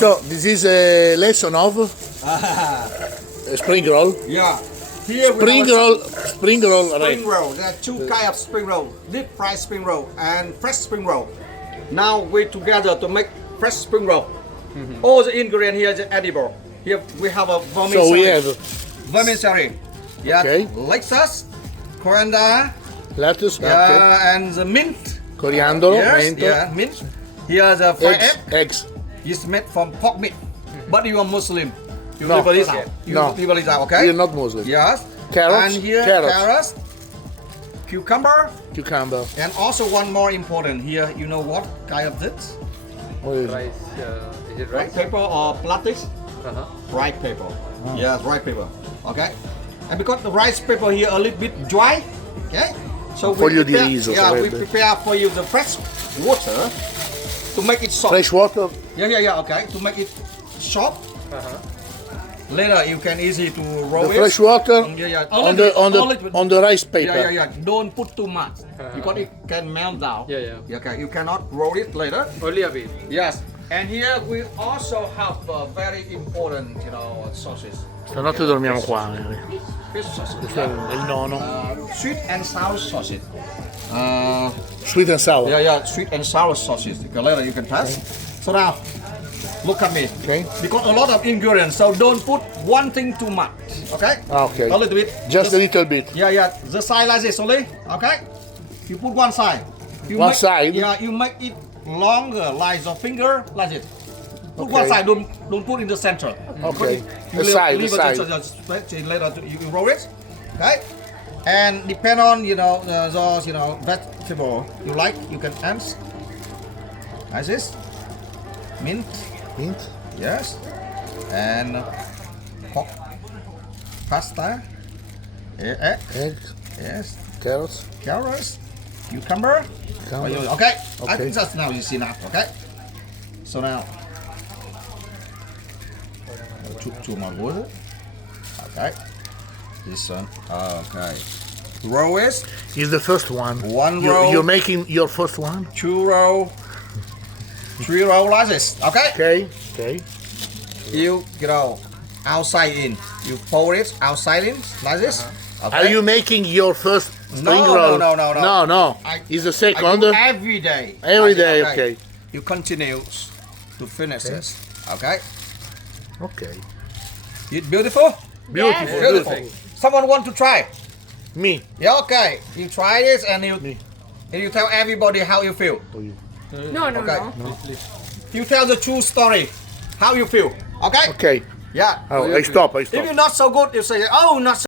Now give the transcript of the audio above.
So this is a lesson of spring roll. Yeah. Here Spring roll, spring roll. spring roll. There are two kinds of spring roll: deep fried spring roll and fresh spring roll. Now we together to make fresh spring roll. All the ingredients here is edible. Here we have a vermicelli. So we have vermicelli. Yeah. Okay. Lettuce, coriander. lettuce, Yeah, and the mint. coriandolo, Yes. mento, Yeah, mint. Here the fried egg. eggs. It's made from pork meat. But you are Muslim. You No. leave this Okay. out. You No. leave this out, okay? We're not Muslim. Yes. Carrots, And here carrots. carrots, cucumber, Cucumber. and also one more important here. You know what kind of this? What is it? Rice, is it White rice? pepper or plastics? Uh-huh. Rice pepper. Yes, rice pepper. Okay. And because the rice pepper here a little bit dry, okay? So Foglio di prepare, riso yeah, we sarebbe. prepare for you the fresh water to make it soft. Fresh water. Yeah. Okay. To make it soft. Uh-huh. Later you can easy to roll The it. fresh water Yeah. on the rice paper. Yeah. Don't put too much because it can melt down. Yeah. Okay, you cannot roll it later. Only a bit. Yes. And here we also have very important, sauces. Stanotte dormiamo qua. Fish sausage. Questo è il nono. Sweet and sour sausage. Sweet and sour. Yeah. Sweet and sour sausage. Okay, later you can test. So now, look at me. Okay. Because a lot of ingredients, so don't put one thing too much. Okay. Okay. A little bit. Just a little bit. Yeah. The side like this only. Okay. You put one side. One side? Yeah. You make it longer, like your finger, like this. Put Okay. one side. Don't put in the center. Okay. You The side. leave The it side. to later you roll it. Okay. And depend on those vegetable you like, you can add like this. Mint. Mint. Yes. And pork pasta. Egg. Eggs. Yes. Carrots. Carrots. Cucumber. Cucumber. Okay. I Okay. think that's now is enough. Okay. So now. Two more water. Okay. This one. Okay. Roll is Is the first one. One roll. You're making your first one. 2 roll. 3 roll like this. Okay. Okay. You outside in. You pour it outside in like this. Okay. Are you making your first spring No, roll? no. No. I- Is the I second? do every day. Every day, okay. You continue to finish this. Okay. Okay. It's beautiful. Beautiful. Beautiful. Someone want to try? Me. Yeah. Okay. You try this and Me. you tell everybody how you feel. No. Okay. You tell the true story. How you feel. Okay. Okay. Yeah. Oh, I stop. If you're not so good, you say, oh, not so